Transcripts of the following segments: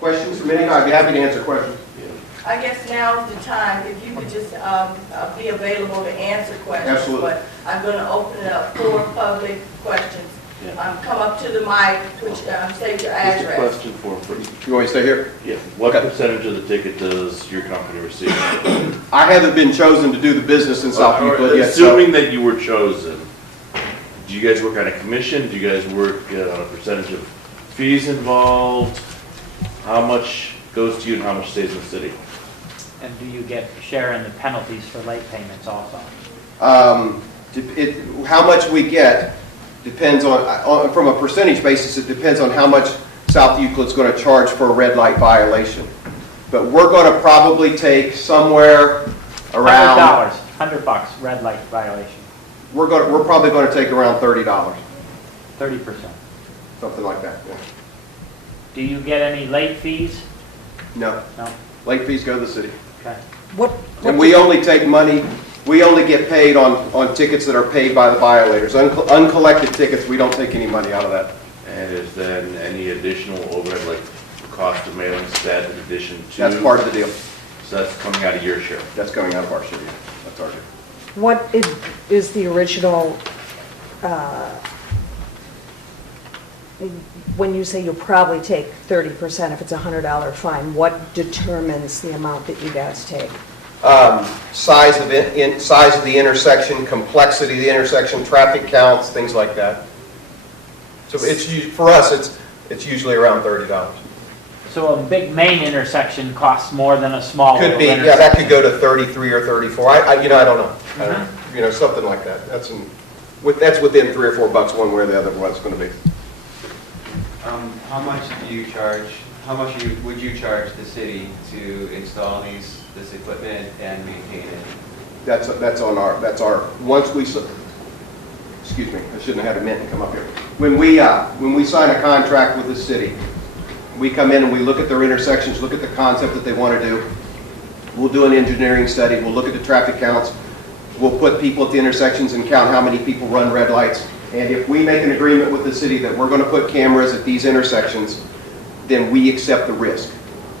Questions from anybody? I'd be happy to answer questions. I guess now is the time, if you could just be available to answer questions. Absolutely. But I'm going to open it up for public questions. Come up to the mic, which state your Just a address. question for You want me to stay here? Yeah. What Okay. percentage of the ticket does your company receive? I haven't been chosen to do the business in South Euclid yet. Assuming that you were chosen, do you guys work on a commission? Do you guys work on a percentage of fees involved? How much goes to you and how much stays in the city? And do you get share in the penalties for late payments also? How much we get depends on, from a percentage basis, it depends on how much South Euclid's going to charge for a red light violation. But we're going to probably take somewhere around $100 red light violation. We're probably going to take around $30, 30%. something like that. Yeah. Do you get any late fees? No, No. late fees go to the city, Okay. and we only take money. We only get paid on tickets that are paid by the violators. Uncollected tickets, we don't take any money out of that. And is then any additional overhead, like cost of mailing, that in addition to? That's part of the deal. So that's coming out of your share? That's coming out of our share. Yeah. That's our share. What is the original, when you say you'll probably take 30% if it's a $100 fine, what determines the amount that you guys take? Size of the intersection, complexity of the intersection, traffic counts, things like that. So for us, it's usually around $30. So a big main intersection costs more than a small Could be, little yeah, that could go to 33 or 34. I don't know. Mhm. Something like that. That's within $3 or $4 one way or the other what it's going to be. How much do you charge? How much would you charge the city to install this equipment and maintain it? That's our once we excuse me, I shouldn't have had a minute come up here. When we sign a contract with the city, we come in and we look at their intersections, look at the concept that they want to do. We'll do an engineering study. We'll look at the traffic counts. We'll put people at the intersections and count how many people run red lights. And if we make an agreement with the city that we're going to put cameras at these intersections, then we accept the risk.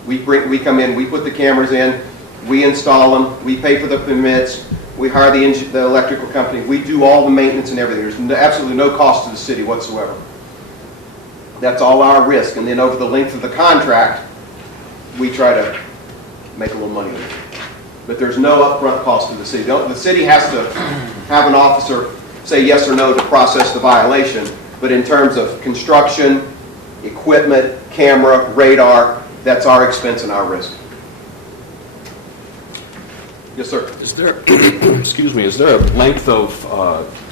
We come in, we put the cameras in, we install them, we pay for the permits, we hire the electrical company, we do all the maintenance and everything. There's absolutely no cost to the city whatsoever. That's all our risk. And then over the length of the contract, we try to make a little money with it. But there's no upfront cost to the city. The city has to have an officer say yes or no to process the violation. But in terms of construction, equipment, camera, radar, that's our expense and our risk. Yes, sir. Is there, excuse me, is there a length of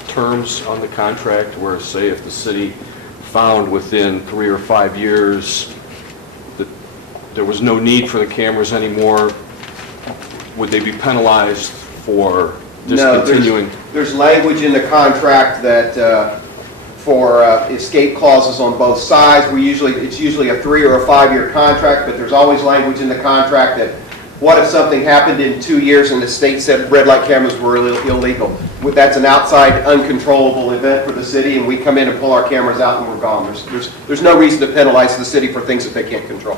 terms on the contract where, say, if the city found within 3 or 5 years that there was no need for the cameras anymore, would they be penalized for discontinuing? No, there's language in the contract that for escape clauses on both sides. It's usually a 3 or a 5 year contract, but there's always language in the contract that what if something happened in 2 years and the state said red light cameras were illegal? That's an outside uncontrollable event for the city, and we come in and pull our cameras out and we're gone. There's no reason to penalize the city for things that they can't control.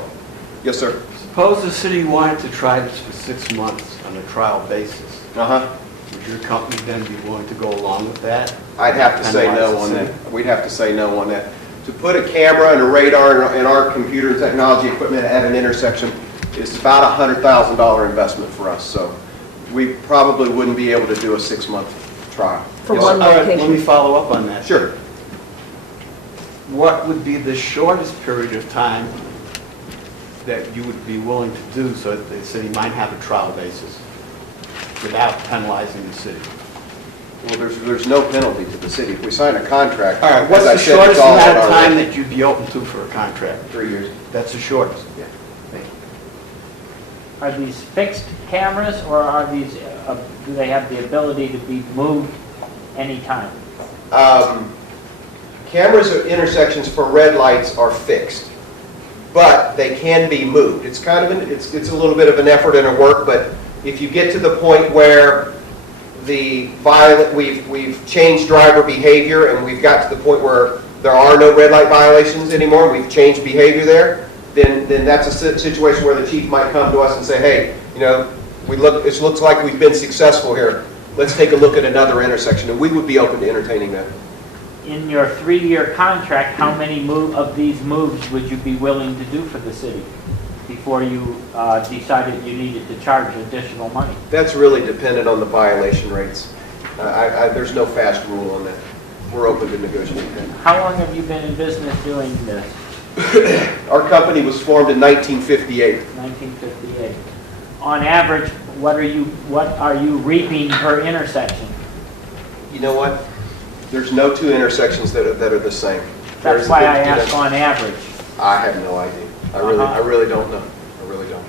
Yes, sir. Suppose the city wanted to try this for 6 months on a trial basis. Uh-huh. Would your company then be willing to go along with that? I'd have to say no on that. We'd have to say no on that. To put a camera and a radar and our computer and technology equipment at an intersection is about a $100,000 investment for us. So we probably wouldn't be able to do a 6-month trial. For Yes, one sir. All right, let me location? follow up on that. Sure. What would be the shortest period of time that you would be willing to do so that the city might have a trial basis without penalizing the city? Well, there's no penalty to the city. If we sign a contract, All right, what's as I the said, it's shortest all amount at of our time risk. that you'd be open to for a contract? 3 years. That's the shortest. Yeah. Thank you. Are these fixed cameras, or are these, do they have the ability to be moved anytime? Cameras at intersections for red lights are fixed, but they can be moved. It's kind of it's a little bit of an effort and a work, but if you get to the point where we've changed driver behavior and we've got to the point where there are no red light violations anymore, we've changed behavior there, then that's a situation where the chief might come to us and say, hey, you know, it looks like we've been successful here. Let's take a look at another intersection, and we would be open to entertaining that. In your 3-year contract, how many of these moves would you be willing to do for the city before you decided you needed to charge additional money? That's really dependent on the violation rates. There's no fast rule on that. We're open to negotiating that. How long have you been in business doing this? Our company was formed in 1958. 1958. On average, what are you reaping per intersection? You know what? There's no two intersections that are the same. That's why I asked on average. I have no idea. I really don't know. I really don't.